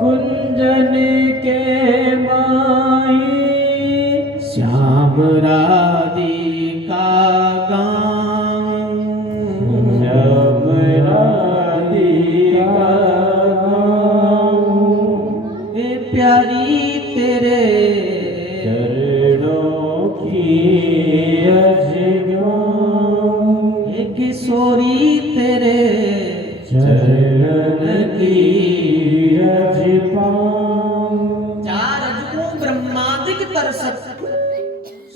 कुंजन के माई श्याम राधिका गाँव, श्याम राधिका गाँव। ए प्यारी तेरे चरणों की रज गाऊं, ए किशोरी तेरे चरण की रज पाऊं। चार रजको ब्रह्मादिक तरसत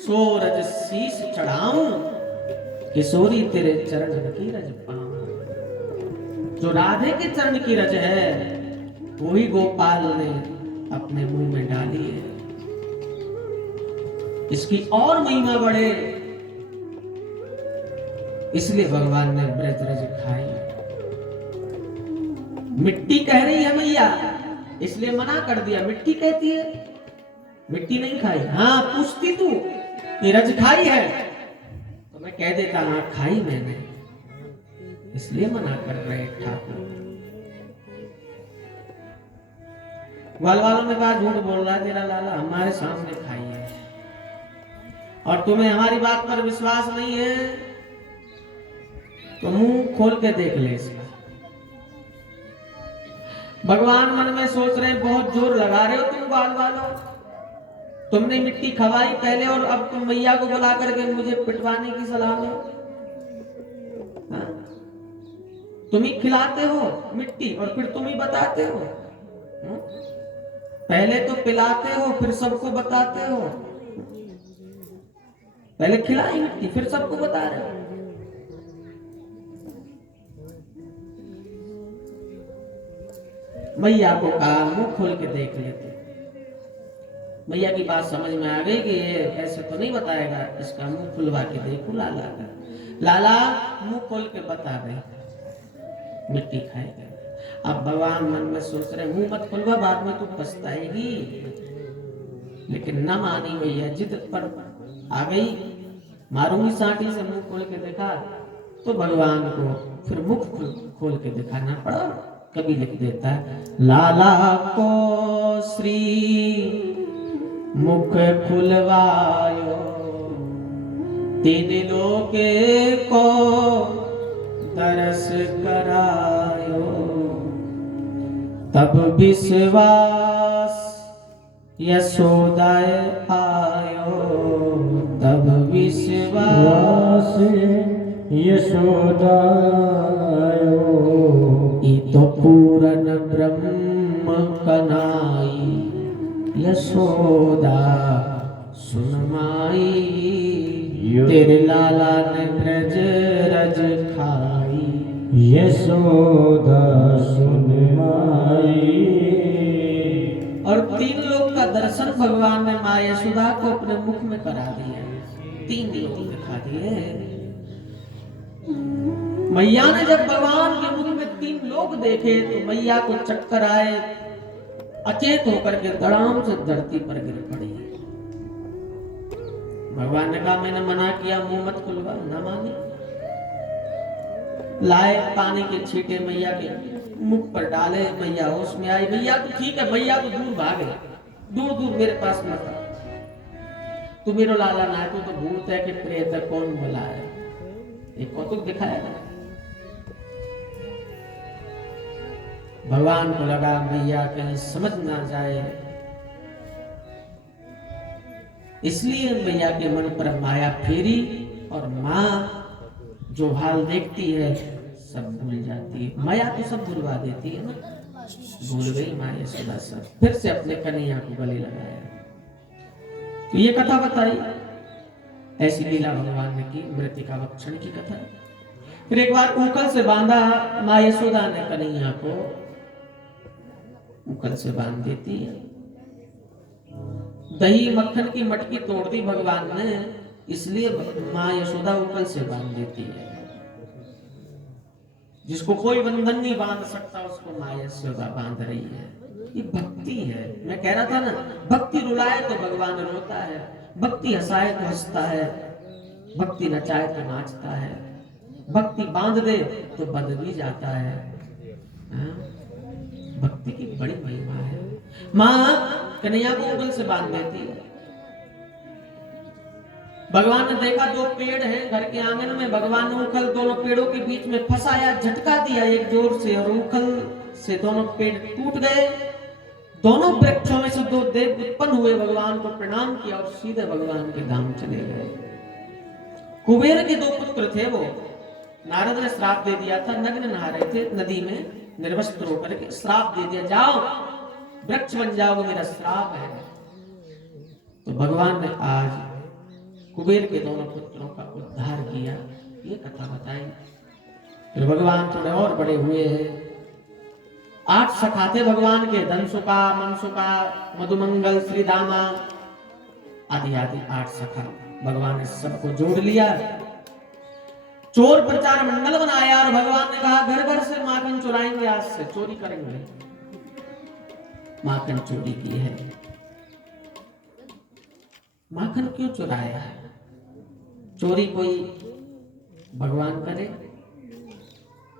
सो रज शीस चढ़ाऊं, किशोरी तेरे चरण की रज पाऊं। जो राधे के चरण की रज है वही गोपाल ने अपने मुंह में डाली है। इसकी और महिमा बढ़े इसलिए भगवान ने ब्रज रज खाई। मिट्टी कह रही है मैया इसलिए मना कर दिया। मिट्टी कहती है, मिट्टी नहीं खाई। हाँ पूछती तू कि रज खाई है तो मैं कह देता हाँ खाई मैंने, इसलिए मना कर रहे ठाकुर। ग्वाल वालों ने कहा झूठ बोल रहा है तेरा लाला, हमारे सामने खाई है और तुम्हें हमारी बात पर विश्वास नहीं है तो मुंह खोल के देख ले इसका। भगवान मन में सोच रहे हैं बहुत जोर लगा रहे हो तुम ग्वाल वालों, तुमने मिट्टी खवाई पहले और अब तुम मैया को बुला करके मुझे पिटवाने की सलाह दो। हाँ? तुम ही खिलाते हो मिट्टी और फिर तुम ही बताते हो। हाँ? पहले तो पिलाते हो फिर सबको बताते हो। पहले खिलाई मिट्टी फिर सबको बता रहे हो। मैया को कहा मुंह खोल के देख लेते। मैया की बात समझ में आ गई कि ये ऐसे तो नहीं बताएगा, इसका मुंह खुलवा के देखो लाला का। लाला मुंह खोल के बता गई मिट्टी खाएगा। अब भगवान मन में सोच रहे मुंह मत खुलवा, बाद में तू पछताएगी। लेकिन न मानी मैया, जिद पर आ गई। मारूंगी सांटी से मुंह खोल के देखा तो भगवान को फिर मुख खोल के दिखाना पड़ा। कभी लिख देता है लाला को श्री मुख खुलवायो, तीन लोके को दरस करायो, तब विश्वास यशोदाय आयो, तब विश्वास यशोदायो। ई तो पूरन ब्रह्म कनाई, यशोदा सुन माई, तेरे लाला ने ब्रज रज खाई, यशोदा सुन माई। और तीन लोग का दर्शन भगवान ने माँ यशोदा को अपने मुख में करा दिया। तीन लोग दिखा दिए। मैया ने जब भगवान के मुख में तीन लोग देखे तो मैया को चक्कर आए, अचेत होकर के धड़ाम से धरती पर गिर पड़ी। भगवान ने कहा मैंने मना किया मुंह मत खुलवा, ना मानी। लाए पानी के छींटे मैया के मुख पर डाले, मैया होश में आई। मैया तो ठीक है, मैया तो दूर भागे, दूर दूर मेरे पास मत आ। तू मेरो लाला ना तो भूत है कि प्रेत है, कौन बोला है? एक कौतुक दिखाया ना। भगवान को लगा मैया कहीं समझ ना जाए, इसलिए मैया के मन पर माया फेरी और माँ जो हाल देखती है सब भूल जाती है। माया तो सब भुलवा देती है ना। भूल गई माँ यशोदा सब, फिर से अपने कन्हैया को गले लगाया। तो ये कथा बताई, ऐसी लीला भगवान ने की, मृतिका भक्षण की कथा। फिर एक बार उकल से बांधा, माँ यशोदा ने कन्हैया को उकल से बांध देती है। दही मक्खन की मटकी तोड़ दी भगवान ने, इसलिए माँ यशोदा उकल से बांध देती है। जिसको कोई बंधन नहीं बांध सकता उसको माँ यशोदा बांध रही है। ये भक्ति है। मैं कह रहा था ना, भक्ति रुलाए तो भगवान रोता है, भक्ति हंसाए तो हंसता है, भक्ति नचाए तो नाचता है, भक्ति बांध दे तो बंध भी जाता है। भक्ति की बड़ी महिमा है। माँ कन्हैया को उंगल से बांध देती है। भगवान ने देखा दो पेड़ हैं घर के आंगन में, भगवान ने उखल दोनों पेड़ों के बीच में फंसाया, झटका दिया एक जोर से, और उखल से दोनों पेड़ टूट गए। दोनों वृक्षों में से दो देव उत्पन्न हुए, भगवान को प्रणाम किया और सीधे भगवान के धाम चले गए। कुबेर के दो पुत्र थे, वो नारद ने श्राप दे दिया था, नग्न नहा रहे थे नदी में निर्वस्त्र होकर के, श्राप दे दिया, जाओ वृक्ष बन जाओगे, मेरा श्राप है। तो भगवान ने आज कुबेर के दोनों पुत्रों का उद्धार किया, ये कथा बताई। फिर भगवान थोड़े और बड़े हुए हैं। 8 सखा थे भगवान के, धनसुका, मनसुका, मधुमंगल, श्रीदामा आदि आदि 8 सखा। भगवान ने सबको जोड़ लिया, चोर प्रचार मंडल बनाया, और भगवान ने कहा घर घर से माखन चुराएंगे, आज से चोरी करेंगे। माखन चोरी की है। माखन क्यों चुराया है? चोरी कोई भगवान करे?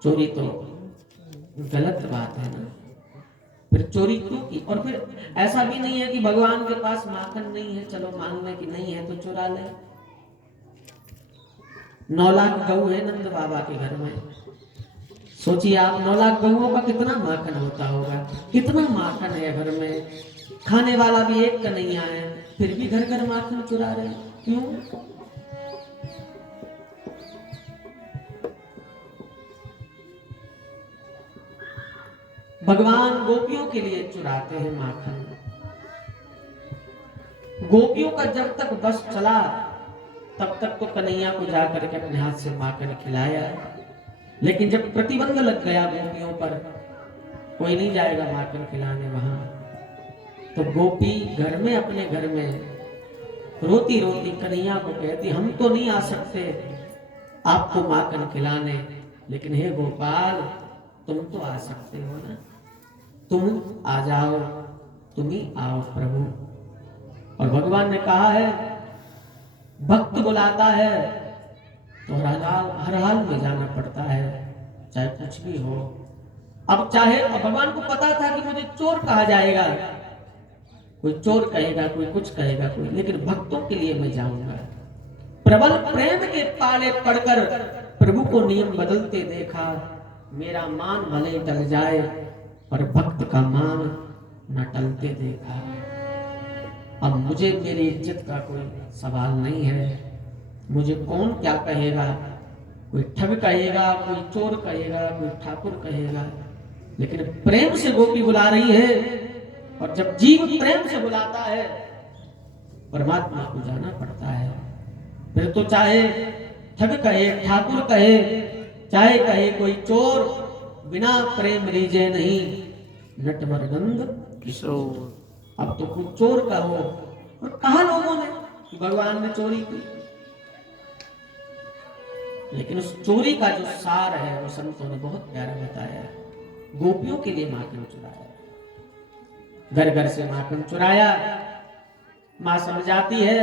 चोरी तो गलत बात है ना, फिर चोरी क्यों की? और फिर ऐसा भी नहीं है कि भगवान के पास माखन नहीं है, चलो मांगने की नहीं है तो चुरा ले। 9 लाख गऊ है नंद बाबा के घर में, सोचिए आप 9 लाख गऊओं का कितना माखन होता होगा, कितना माखन है घर में, खाने वाला भी एक कन्हैया है, फिर भी घर घर माखन चुरा रहे, क्यों? भगवान गोपियों के लिए चुराते हैं माखन। गोपियों का जब तक बस चला तब तक तो कन्हैया को जाकर के अपने हाथ से माखन खिलाया, लेकिन जब प्रतिबंध लग गया गोपियों पर, कोई नहीं जाएगा माखन खिलाने वहां, तो गोपी घर में, अपने घर में रोती रोती कन्हैया को कहती, हम तो नहीं आ सकते आपको माखन खिलाने, लेकिन हे गोपाल तुम तो आ सकते हो ना, तुम आ जाओ, तुम ही आओ प्रभु। और भगवान ने कहा है भक्त बुलाता है तो हर हाल में जाना पड़ता है, चाहे कुछ भी हो। अब चाहे, अब भगवान को पता था कि मुझे चोर कहा जाएगा, कोई चोर कहेगा, कोई कुछ कहेगा, कोई, लेकिन भक्तों के लिए मैं जाऊंगा। प्रबल प्रेम के पाले पड़कर प्रभु को नियम बदलते देखा, मेरा मान भले टल जाए पर भक्त का मान न टलते देखा। अब मुझे मेरी इज्जत का कोई सवाल नहीं है, मुझे कौन क्या कहेगा, कोई ठग कहेगा, कोई चोर कहेगा, कोई ठाकुर कहेगा, लेकिन प्रेम से गोपी बुला रही है, और जब जीव प्रेम से बुलाता है परमात्मा को जाना पड़ता है। फिर तो चाहे ठग कहे, ठाकुर कहे, चाहे कहे कोई चोर, बिना प्रेम रीजे नहीं नटवर नंद किशोर। अब तो कोई चोर का हो, और कहा लोगों ने कि भगवान ने चोरी की, लेकिन उस चोरी का जो सार है वो संतों ने बहुत प्यारा बताया। गोपियों के लिए माखन चुराया, घर घर से माखन चुराया। मां समझाती है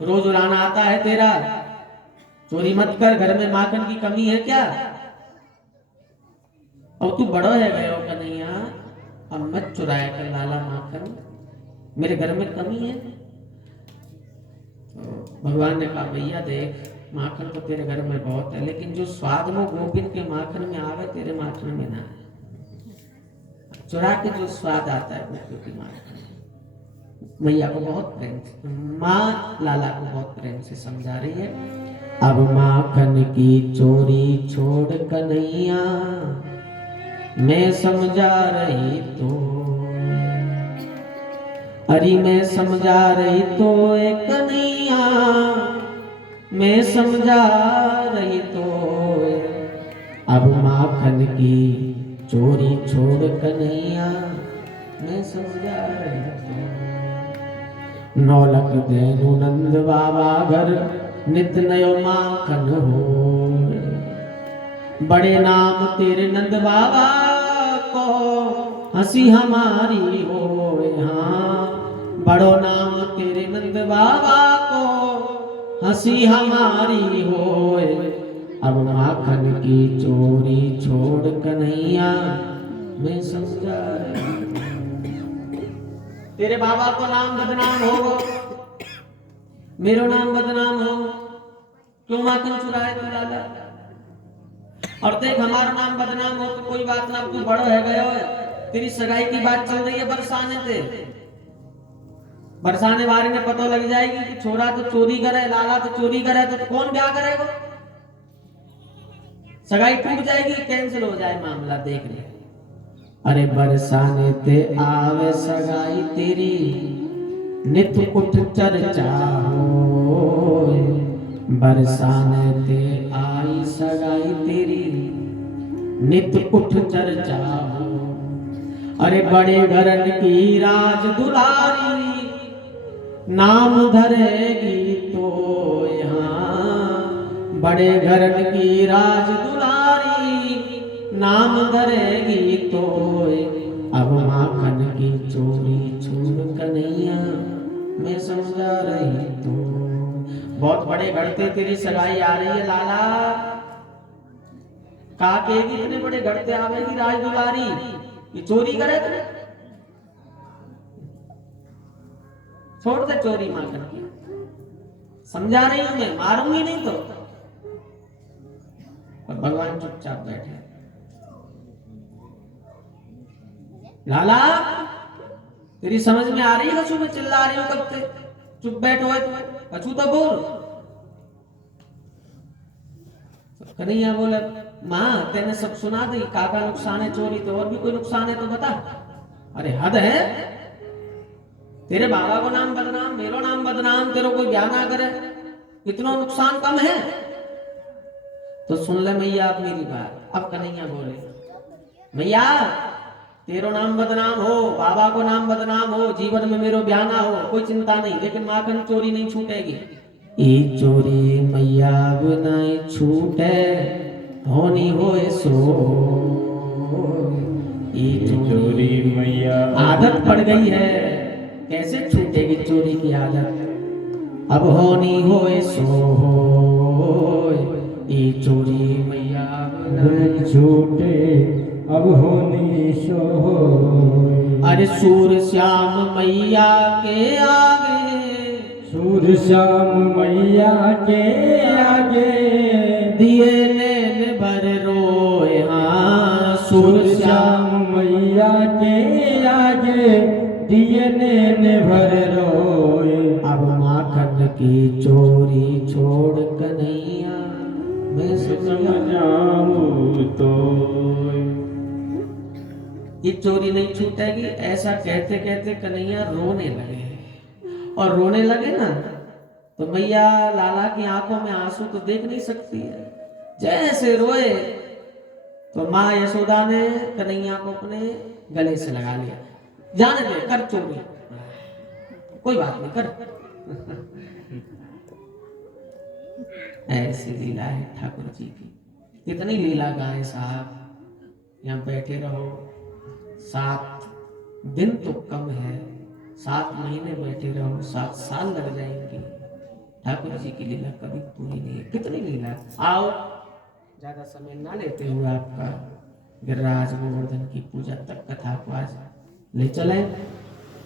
रोज उड़ाना आता है तेरा, चोरी मत कर, घर में माखन की कमी है क्या? और तू बड़ो है गयो कन्हैया, अब मत चुराया कर लाला माखन, मेरे घर में कमी है। तो भगवान ने कहा भैया देख, माखन तो तेरे घर में बहुत है, लेकिन जो स्वाद वो गोपिन के माखन में आवे तेरे माखन में ना है। चुरा के जो स्वाद आता है गोपियों के माखन, मैया को बहुत प्रेम से, माँ लाला को बहुत प्रेम से समझा रही है। अब माखन की चोरी छोड़ कन्हैया, मैं समझा रही तो, अरे मैं समझा रही तो एक कन्हैया, मैं समझा रही तो। अब माखन की चोरी छोड़ कन्हैया, मैं समझा रही तो। 9 लख देनु नंद बाबा घर, नित नयो माखन हो। बड़े नाम तेरे नंद बाबा को, हंसी हमारी हो। हाँ, बड़ो नाम तेरे नंद बाबा को, हंसी हमारी हो। अब माखन की चोरी छोड़ कन्हैया, मैं समझा रही हूँ। तेरे बाबा को नाम बदनाम हो, मेरो नाम बदनाम हो, क्यों माखन चुराए तू लाला? और देख हमारा नाम बदनाम हो तो कोई बात ना, तू बड़ा है गया है, तेरी सगाई की बात चल रही है बरसाने से, बरसाने वाले ने पता लग जाएगी कि छोरा तो चोरी करे, लाला तो चोरी करे, तो कौन ब्याह करेगा? सगाई टूट जाएगी, कैंसिल हो जाए मामला, देख ले। अरे बरसाने ते आवे सगाई तेरी, नित उठ चर्चा हो, बरसाने ते आई सगाई तेरी, नित उठ चर्चा हो। अरे बड़े घरन की राज दुलारी, नाम धरेगी तो यहाँ, बड़े घरन की राज दुलारी, नाम धरेगी तो। अब माखन की चोरी छोड़ कन्हैया, मैं समझा रही तो। बहुत बड़े घर से तेरी सगाई आ रही है लाला, कहा कहेगी इतने बड़े घर से आवेगी राज दुलारी, ये चोरी करे तुम? छोड़ दे चोरी माखन की, समझा रही हूं मैं, मारूंगी नहीं तो। और भगवान चुपचाप बैठे। लाला तेरी समझ में आ रही है कछु? मैं चिल्ला रही हूं कब से, चुप बैठो है तुम, कछु तो बोल। कन्हैया बोला, माँ तेने सब सुना दी, काका नुकसान है चोरी, तो और भी कोई नुकसान है तो बता। अरे हद है, तेरे बाबा को नाम बदनाम, मेरो नाम बदनाम, तेरे कोई ब्याह ना करे, इतना नुकसान कम है? तो सुन ले मैया अब मेरी बात। अब कन्हैया बोले, मैया तेरो नाम बदनाम हो, बाबा को नाम बदनाम हो, जीवन में मेरो ब्याह ना हो, कोई चिंता नहीं, लेकिन माखन चोरी नहीं छूटेगी। ई चोरी मैया नहीं छूटे, होनी होए सो। ई चोरी मैया आदत पड़ गई है, कैसे छूटेगी चोरी की आदत? अब होनी होए सो, ई चोरी मैया नहीं छूटे, अब होनी सो। अरे सूर श्याम मैया के आगे, सूर श्याम मैया के आगे, दिए नैन भर रोए। हाँ सूर श्याम मैया के आगे, दिए नैन भर रोए। अब माखन की चोरी छोड़ कन्हैया, मैं समझाऊं तो। ये चोरी नहीं छूटेगी। ऐसा कहते कहते कन्हैया रोने लगे, और रोने लगे ना तो मैया लाला की आंखों में आंसू तो देख नहीं सकती है, जैसे रोए तो माँ यशोदा ने कन्हैया को अपने गले से लगा लिया। जाने दे, कर चोरी, कोई बात नहीं, कर। ऐसी लीला है ठाकुर जी की, कितनी लीला गाए साहब। यहाँ बैठे रहो, 7 दिन तो कम है, 7 महीने बैठे रहो, 7 साल लग जाएंगे। ठाकुर जी की लीला कभी पूरी नहीं है, कितनी लीला। आओ, ज्यादा समय ना लेते हुए आपका गिरिराज गोवर्धन की पूजा तक कथा को आज ले चले।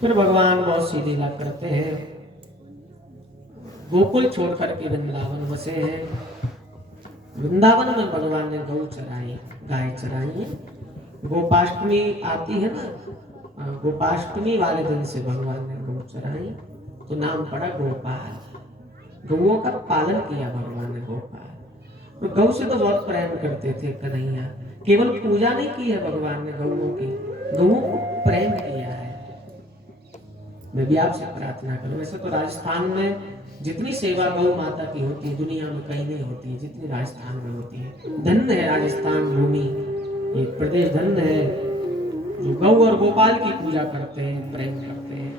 फिर भगवान बहुत सी लीला करते हैं। गोकुल छोड़ करके वृंदावन बसे हैं। वृंदावन में भगवान ने गौ चराई, गाय चराई। गोपाष्टमी आती है ना, गोपाष्टमी वाले दिन से भगवान ने गौ चराई, तो नाम पड़ा गोपाल। गौओं का पालन किया भगवान ने, गोपाल। तो गौ से तो बहुत प्रेम करते थे कन्हैया, केवल पूजा नहीं की है भगवान ने गौओं की, गौओं को प्रेम किया है। मैं भी आपसे प्रार्थना करूं, वैसे तो राजस्थान में जितनी सेवा गौ माता की होती है दुनिया में कहीं नहीं होती है जितनी राजस्थान में होती है। धन्य है राजस्थान भूमि, ये प्रदेश धन्य है जो गौ और गोपाल की पूजा करते हैं, प्रेम करते हैं।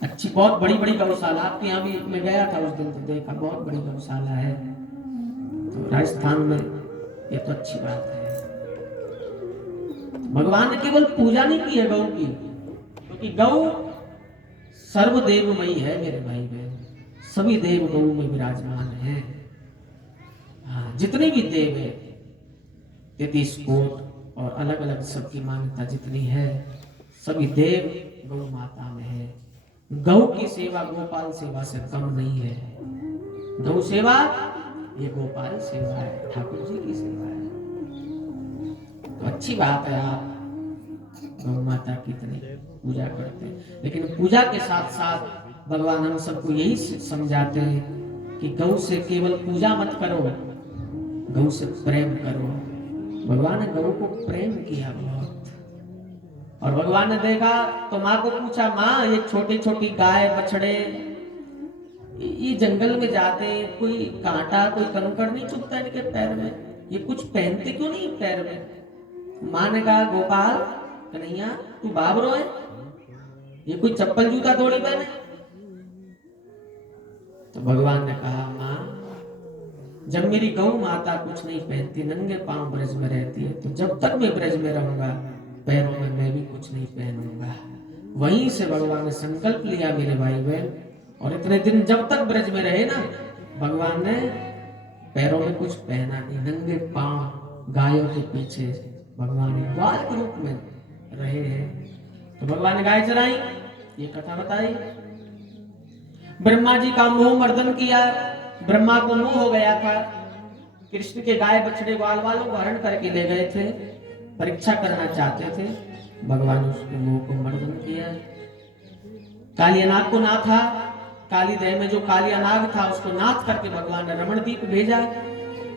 अच्छी बहुत बड़ी बड़ी गौशाला, आपके यहाँ भी मैं गया था उस दिन तो देखा, बहुत बड़ी गौशाला है। तो राजस्थान में ये तो अच्छी बात है। भगवान ने केवल पूजा नहीं की है गौ की, क्योंकि गौ सर्वदेवमयी है मेरे भाई बहन, सभी देव गौ में विराजमान हैं। हाँ, जितने भी देव है, 33 कोट और अलग अलग सबकी मान्यता जितनी है सभी देव गौ माता में है। गौ की सेवा गोपाल सेवा से कम नहीं है। गौ सेवा ये गोपाल सेवा है, ठाकुर जी की सेवा है। तो अच्छी बात है आप गौ माता की इतनी पूजा करते हैं, लेकिन पूजा के साथ साथ भगवान हम सबको यही समझाते हैं कि गौ से केवल पूजा मत करो, गौ से प्रेम करो। भगवान ने गौ को प्रेम किया बहुत। और भगवान ने देखा तो माँ को पूछा, माँ ये छोटी छोटी गाय बछड़े ये जंगल में जाते हैं, कोई कांटा कोई कंकड़ नहीं चुभता इनके पैर में, ये कुछ पहनते क्यों नहीं पैर में? माँ ने कहा, गोपाल कन्हैया तू बाबरो है, ये कोई चप्पल जूता थोड़ी पहने। तो भगवान ने कहा, माँ जब मेरी गौ माता कुछ नहीं पहनती, नंगे पांव ब्रज में रहती है, तो जब तक मैं ब्रज में रहूंगा पैरों में मैं भी कुछ नहीं पहनूंगा। वहीं से भगवान ने संकल्प लिया मेरे भाई बहन, और इतने दिन जब तक ब्रज में रहे ना, भगवान ने पैरों में कुछ पहना नहीं, नंगे पांव गायों के पीछे भगवान ग्वाल के रूप में रहे हैं। तो भगवान ने गाय चराई, ये कथा बताई। ब्रह्मा जी का मोह मर्दन किया, ब्रह्मा को मोह हो गया था, कृष्ण के गाय बछड़े ग्वाल वालों को हरण करके ले गए थे, परीक्षा करना चाहते थे। भगवान उसके मोह को मर्दन किया। काली अनाग को ना था, काली देह में जो काली अनाग था उसको नाथ करके भगवान ने रमणदीप भेजा,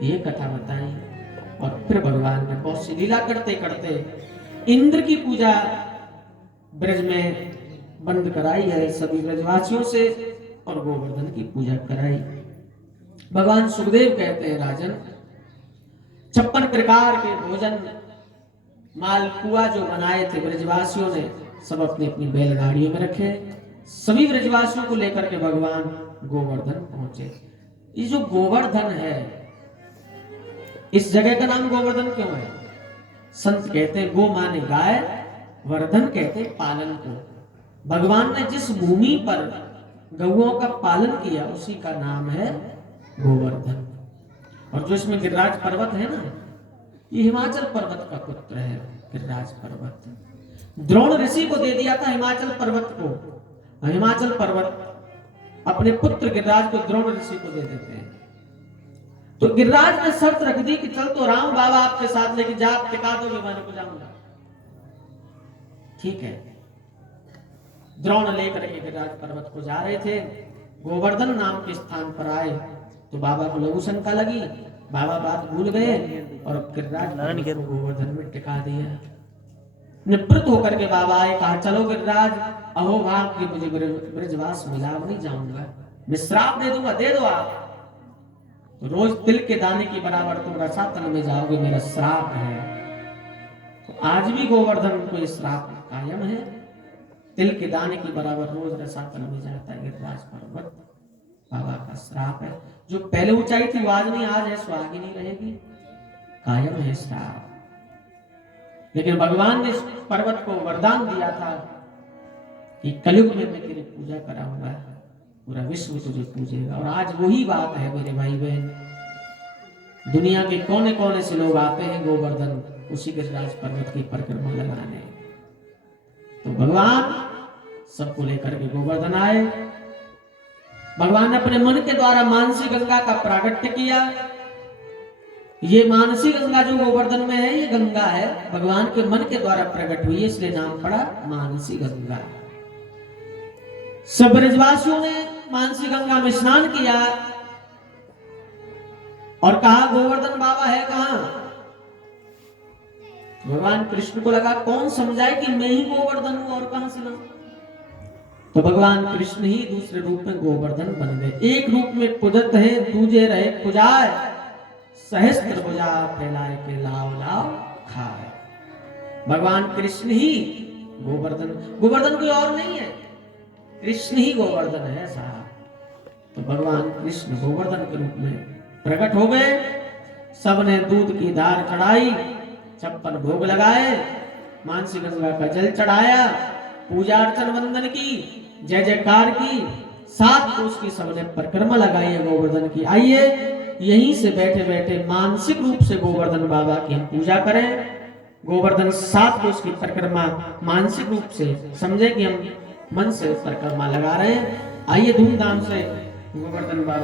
ये कथा बताई। और फिर भगवान ने बहुत सी लीला करते करते इंद्र की पूजा ब्रज में बंद कराई है सभी ब्रजवासियों से, और गोवर्धन की पूजा कराई। भगवान सुखदेव कहते हैं, राजन 56 प्रकार के भोजन मालपुआ जो बनाए थे ब्रजवासियों ने, सब अपनी अपनी बैलगाड़ियों में रखे, सभी ब्रजवासियों को लेकर के भगवान गोवर्धन पहुंचे। ये जो गोवर्धन है, इस जगह का नाम गोवर्धन क्यों है? संत कहते हैं गो माने गाय, वर्धन कहते हैं पालन को। भगवान ने जिस भूमि पर गौओं का पालन किया उसी का नाम है गोवर्धन। और जो इसमें गिरिराज पर्वत है ना, ये हिमाचल पर्वत का पुत्र है गिरिराज पर्वत। द्रोण ऋषि को दे दिया था हिमाचल पर्वत को, हिमाचल पर्वत अपने पुत्र गिरिराज को द्रोण ऋषि को दे देते हैं। तो गिरिराज ने शर्त रख दी कि चल तो राम बाबा आपके साथ लेके जा, टिका दोगे मैं को जाऊंगा। ठीक है, द्रोण लेकर के गिरिराज पर्वत को जा रहे थे, गोवर्धन नाम के स्थान पर आए तो बाबा को लघु शंका लगी, बाबा बात भूल गए और गिरिराज को गोवर्धन में टिका दिया। निवृत्त होकर के बाबा आए, कहा चलो गिरिराज, अहो भाग्य मुझे ब्रजवास मिला, नहीं जाऊंगा, मैं श्राप दे दूंगा, दे दो आप। तो रोज तिल के दाने की बराबर तुम रसातल में जाओगे, मेरा श्राप है। तो आज भी गोवर्धन को ये श्राप कायम है, तिल के दाने की बराबर रोज रसातल में जाता है गिरिराज पर्वत, बाबा का श्राप है। जो पहले ऊंचाई थी वो आज नहीं, आज है सो आगे नहीं रहेगी, कायम है श्राप। लेकिन भगवान ने इस पर्वत को वरदान दिया था कि कलयुग में मैं तेरी पूजा कराऊंगा, पूरा विश्व तुझे पूजेगा। और आज वही बात है मेरे भाई बहन, दुनिया के कोने कोने से लोग आते हैं गोवर्धन उसी गिरिराज पर्वत की परिक्रमा लगाने। तो भगवान सबको लेकर के गोवर्धन आए। भगवान ने अपने मन के द्वारा मानसी गंगा का प्रागट्य किया। ये मानसी गंगा जो गोवर्धन में है, ये गंगा है भगवान के मन के द्वारा प्रकट हुई है, इसलिए नाम पड़ा मानसी गंगा। सब ब्रजवासियों ने मानसी गंगा में स्नान किया और कहा गोवर्धन बाबा है कहां? भगवान कृष्ण को लगा कौन समझाए कि मैं ही गोवर्धन हूं और कहां से लाऊं। तो भगवान कृष्ण ही दूसरे रूप में गोवर्धन बन गए। एक रूप में पुदत है, दूजे रहे पुजाए, सहस्त्र भुजा फैलाए के लाओ लाओ खाए। भगवान कृष्ण ही गोवर्धन, गोवर्धन कोई और नहीं है, कृष्ण ही गोवर्धन है साहब। तो भगवान कृष्ण गोवर्धन के रूप में प्रकट हो गए। सबने दूध की धार चढ़ाई, 56 भोग लगाए, मानसी गंगा का जल चढ़ाया, पूजा अर्चन वंदन की, जय जयकार की, 7 कोस की सबने परिक्रमा लगाई है गोवर्धन की। आइए यहीं से बैठे बैठे मानसिक रूप से गोवर्धन बाबा की हम पूजा करें। गोवर्धन 7 को उसकी परिक्रमा मानसिक रूप से समझे कि हम मन से परिक्रमा लगा रहे हैं। आइए धूमधाम से गोवर्धन बाबा